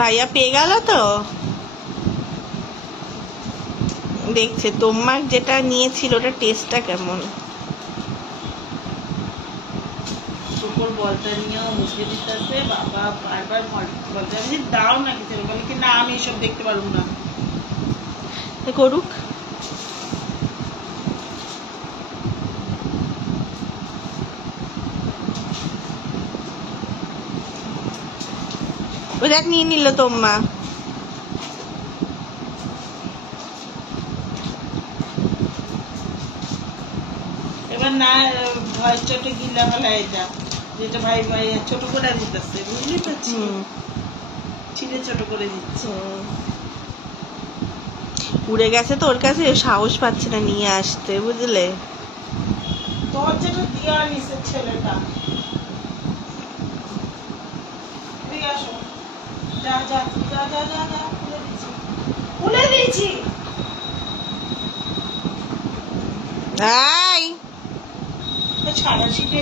ভাইয়া পেয়ে গেল তো, দেখছে তোমার যেটা নিয়েছিল ওটা টেস্টটা কেমন। বলটা নিয়েও মুখে দিতেছে, বাবা বারবার বলতে দাও না কিছু, বলে কি না আমি এসব দেখতে পারবো না। করুক, ও দেখ নিয়ে নিল তোমা। এবার না ভয় ছোট গিলা ফেলা, এটা যেটা ভাই ভাই ছোট করে দিতেছে, বুঝলি তো, ছিঁড়ে ছোট করে দিচ্ছে। উড়ে গেছে তো ওর কাছে, সাহস পাচ্ছে না নিয়ে আসতে, বুঝলে। তোর যেটা দিয়া নিছে ছেলেটা, আসো, যা যা যা যা যা যা, খুলে দিয়েছি। আই ছাড়া ছিটে